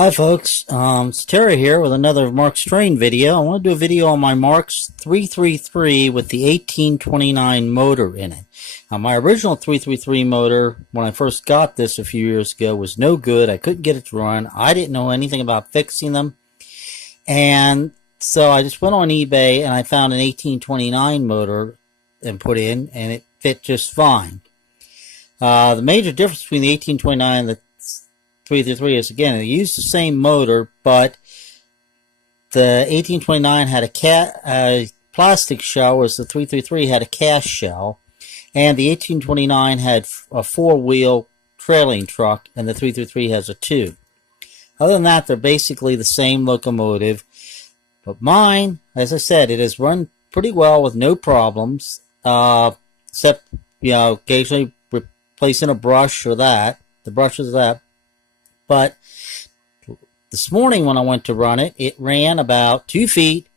Hi folks, it's Terry here with another Marx train video. I want to do a video on my Marx 333 with the 1829 motor in it. Now my original 333 motor, when I first got this a few years ago, was no good. I couldn't get it to run. I didn't know anything about fixing them. And so I just went on eBay and I found an 1829 motor and put in, and it fit just fine. The major difference between the 1829 and the 333 is, again, they use the same motor, but the 1829 had a plastic shell, whereas the 333 had a cast shell, and the 1829 had a four-wheel trailing truck, and the 333 has a two. Other than that, they're basically the same locomotive, but mine, as I said, it has run pretty well with no problems, except, occasionally replacing a brush or that, the brushes of that. But this morning when I went to run it, it ran about 2 feet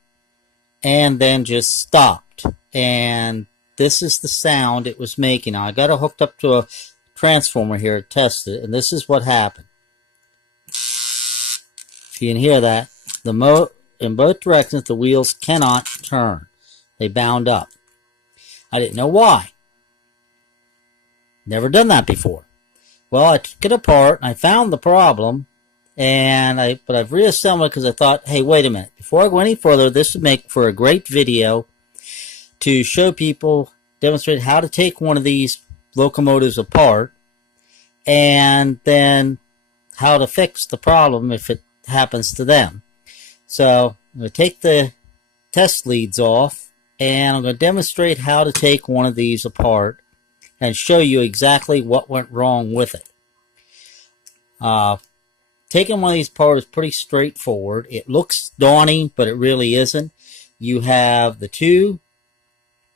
and then just stopped. And this is the sound it was making. Now, I got it hooked up to a transformer here to test it, and this is what happened. If you can hear that, in both directions, the wheels cannot turn. They bound up. I didn't know why. Never done that before. Well, I took it apart, and I found the problem, but I've reassembled it because I thought, hey, wait a minute. Before I go any further, this would make for a great video to show people, demonstrate how to take one of these locomotives apart, and then how to fix the problem if it happens to them. So I'm going to take the test leads off, and I'm going to demonstrate how to take one of these apart and show you exactly what went wrong with it. Taking one of these apart is pretty straightforward. It looks daunting, but it really isn't. You have the two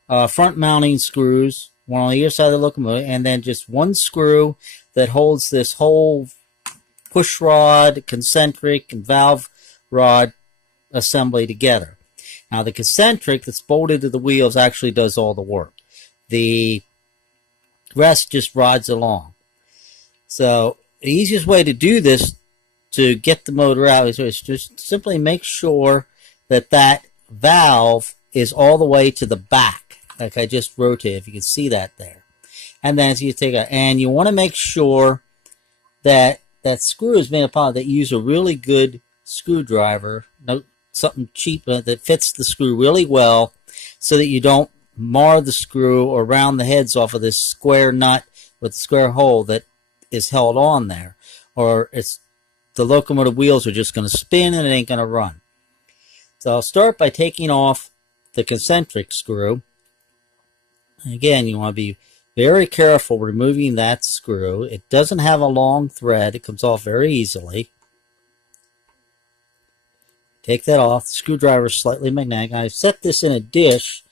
front mounting screws, one on either side of the locomotive, and then just one screw that holds this whole push rod, concentric, and valve rod assembly together. Now the concentric that's bolted to the wheels actually does all the work. The rest just rides along. So the easiest way to do this, to get the motor out, is just simply make sure that that valve is all the way to the back, like I just rotated, if you can see that there. And then as you take it, and you want to make sure that that screw is made upon that you use a really good screwdriver, something cheap that fits the screw really well, so that you don't mar the screw or round the heads off of this square nut with the square hole that is held on there, or the locomotive wheels are just going to spin and it ain't going to run. So I'll start by taking off the concentric screw. And again, you want to be very careful removing that screw. It doesn't have a long thread. It comes off very easily. Take that off. The screwdriver is slightly magnetic. I've set this in a dish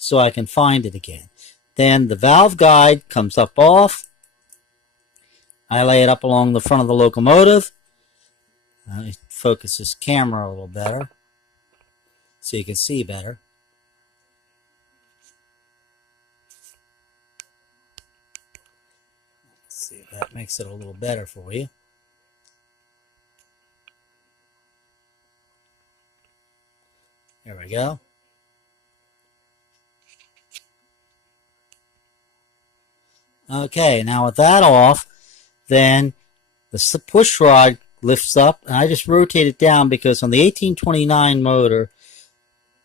so I can find it again. Then the valve guide comes up off. I lay it up along the front of the locomotive. Let me focus this camera a little better so you can see better. Let's see if that makes it a little better for you. There we go. Okay, now with that off, then the push rod lifts up, and I just rotate it down because on the 1829 motor,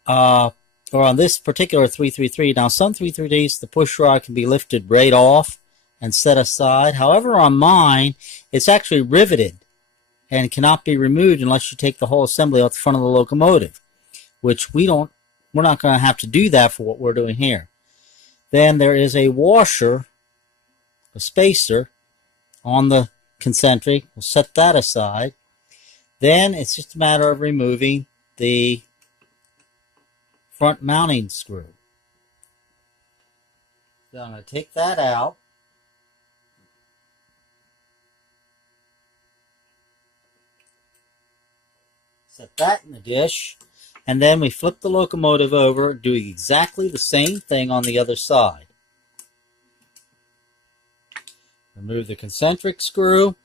or on this particular 333, now some 333s, the push rod can be lifted right off and set aside. However, on mine, it's actually riveted and cannot be removed unless you take the whole assembly off the front of the locomotive, which we're not going to have to do that for what we're doing here. Then there is a washer, a spacer on the concentric. We'll set that aside. Then it's just a matter of removing the front mounting screw. So I'm going to take that out. Set that in the dish. And then we flip the locomotive over, doing exactly the same thing on the other side. Remove the concentric screw.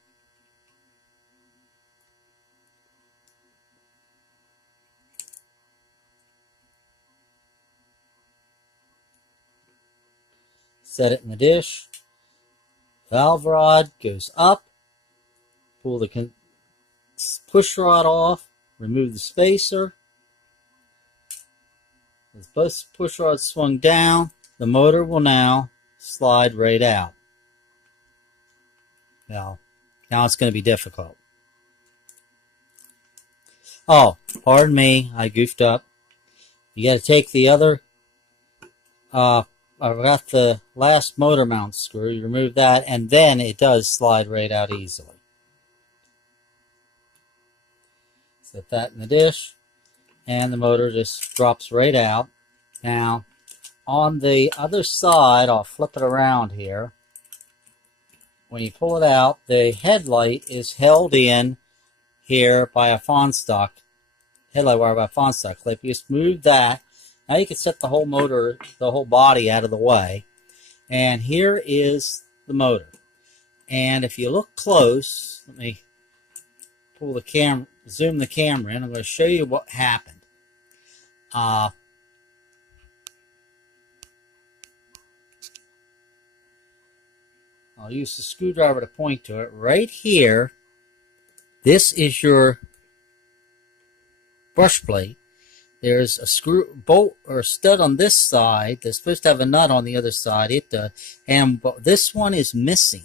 Set it in the dish. Valve rod goes up. Pull the push rod off. Remove the spacer. As both push rods swung down, the motor will now slide right out. Now it's going to be difficult. Oh, pardon me, I goofed up. You got to take the other, I've got the last motor mount screw. You remove that, and then it does slide right out easily. Set that in the dish, and the motor just drops right out. Now, on the other side, I'll flip it around here. When you pull it out, the headlight is held in here by a Fonstock headlight wire by a Fonstock clip. You just move that. Now you can set the whole motor, the whole body out of the way. And here is the motor. And if you look close, let me pull the camera, zoom the camera in. I'm going to show you what happened. I'll use the screwdriver to point to it. Right here, this is your brush plate. There's a screw bolt or stud on this side. They're supposed to have a nut on the other side. It does. And this one is missing.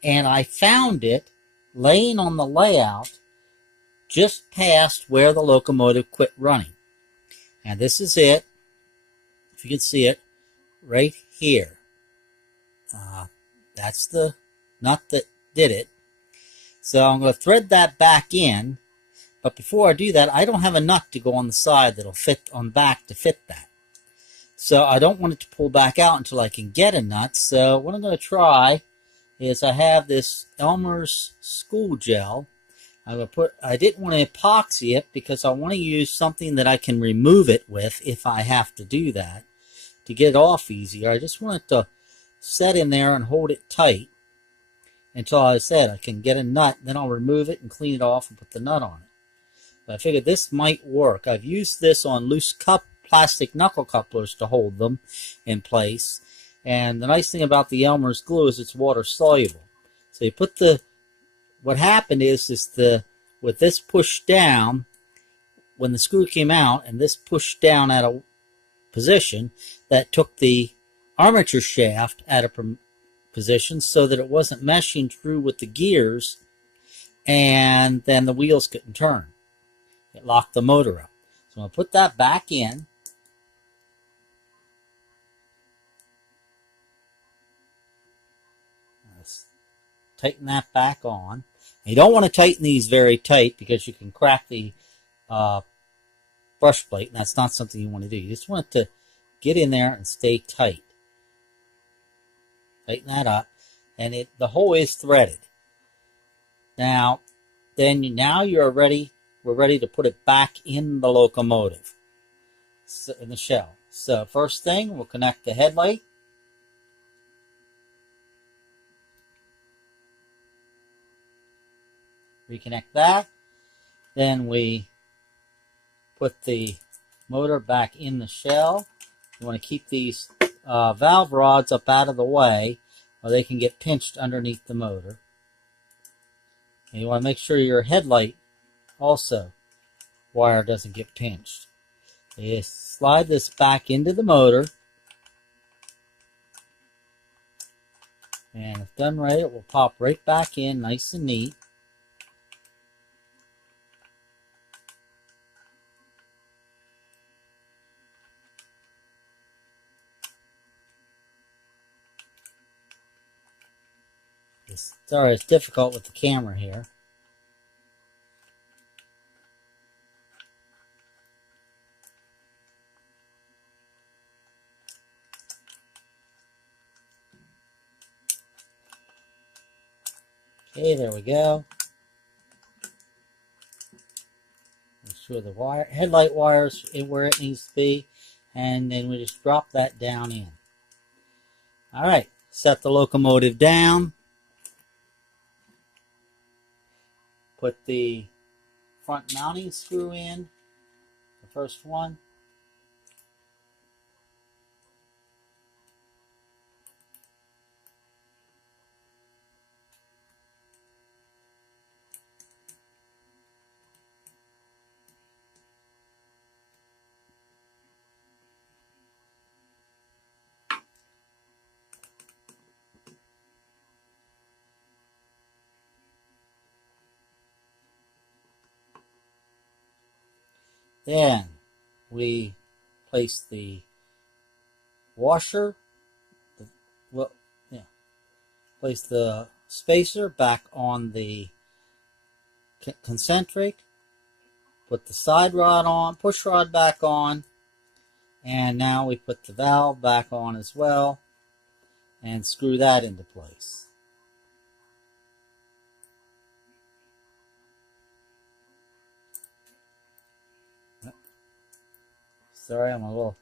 And I found it laying on the layout just past where the locomotive quit running. And this is it. If you can see it, right here. That's the nut that did it. So I'm going to thread that back in. But before I do that, I don't have a nut to go on the side that'll fit on back to fit that. So I don't want it to pull back out until I can get a nut. So what I'm going to try is I have this Elmer's school gel. I didn't want to epoxy it because I want to use something that I can remove it with if I have to do that to get it off easier. I just want it to set in there and hold it tight until I can get a nut. Then I'll remove it and clean it off and put the nut on it. I figured this might work. I've used this on loose plastic knuckle couplers to hold them in place. And the nice thing about the Elmer's glue is it's water soluble. So you put what happened is with this pushed down, when the screw came out and this pushed down at a position, that took the armature shaft out of position so that it wasn't meshing through with the gears, and then the wheels couldn't turn. It locked the motor up. So I'm going to put that back in. Let's tighten that back on. You don't want to tighten these very tight because you can crack the brush plate, and that's not something you want to do. You just want it to get in there and stay tight. Tighten that up, and the hole is threaded. Now you're ready. We're ready to put it back in the locomotive, in the shell. So first thing, we'll connect the headlight. Reconnect that. Then we put the motor back in the shell. You want to keep these valve rods up out of the way or they can get pinched underneath the motor. And you want to make sure your headlight also wire doesn't get pinched. You slide this back into the motor, and if done right, it will pop right back in nice and neat. Sorry, it's difficult with the camera here. Okay, there we go. Make sure the headlight wire's where it needs to be, and then we just drop that down in. All right, set the locomotive down. Put the front mounting screw in, the first one. Then we place the washer, place the spacer back on the concentric, put the side rod on, push rod back on, and now we put the valve back on as well and screw that into place. Sorry, I'm a little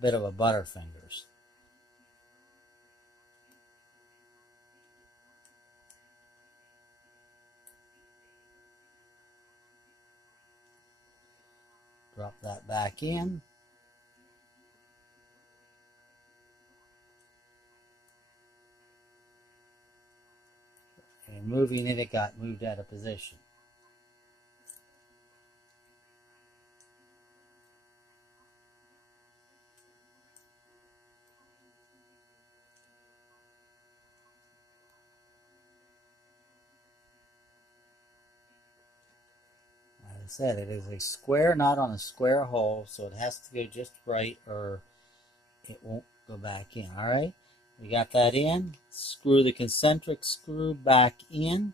bit of a butterfingers. Drop that back in. And moving it, it got moved out of position. Like I said, it is a square knot on a square hole, so it has to go just right or it won't go back in. All right, we got that in. Screw the concentric screw back in.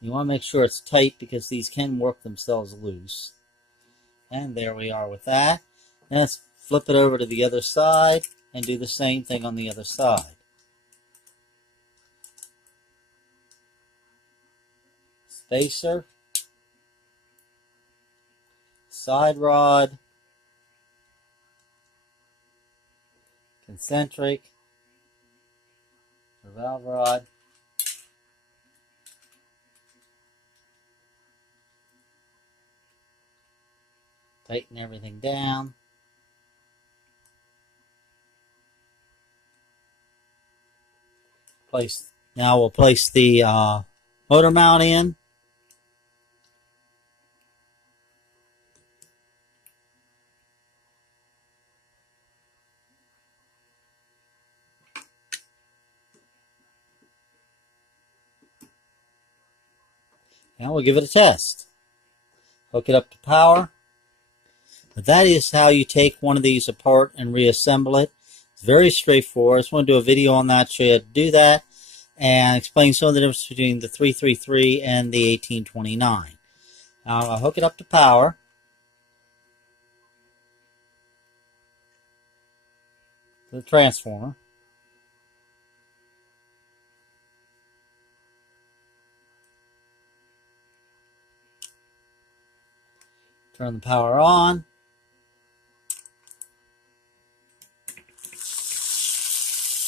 You want to make sure it's tight because these can work themselves loose. And there we are with that. Now let's flip it over to the other side and do the same thing on the other side. Spacer, side rod, concentric, valve rod, tighten everything down. Now we'll place the motor mount in. Now we'll give it a test. Hook it up to power. But that is how you take one of these apart and reassemble it. It's very straightforward. I just want to do a video on that, show you how to do that, and explain some of the difference between the 333 and the 1829. Now I'll hook it up to power. To the transformer. Turn the power on.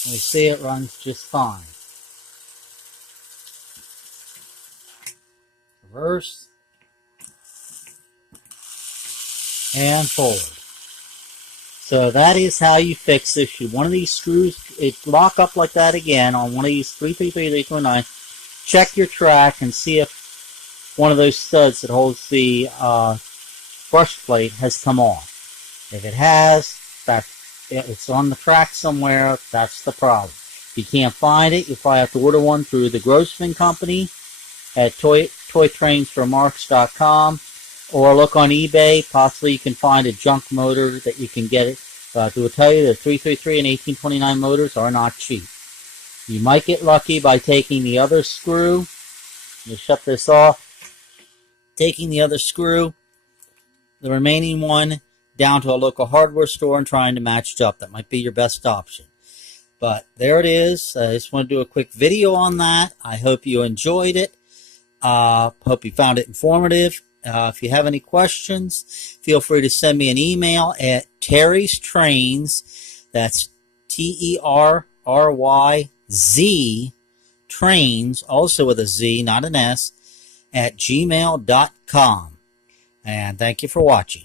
We see it runs just fine. Reverse and forward. So that is how you fix this. Should one of these screws lock up like that again on one of these 333, 329, check your track and see if one of those studs that holds the brush plate has come off. If it has, it's on the track somewhere, that's the problem. If you can't find it, you'll probably have to order one through the Grossman Company at Terryztrainz or look on eBay. Possibly you can find a junk motor that you can get it. But I will tell you the 333 and 1829 motors are not cheap. You might get lucky by taking the other screw. You shut this off. Taking the other screw, the remaining one, down to a local hardware store and trying to match it up. That might be your best option. But there it is. I just want to do a quick video on that. I hope you enjoyed it. Hope you found it informative. If you have any questions, feel free to send me an email at Terryztrainz. That's Terryz, Trains, also with a Z, not an S, at gmail.com. And thank you for watching.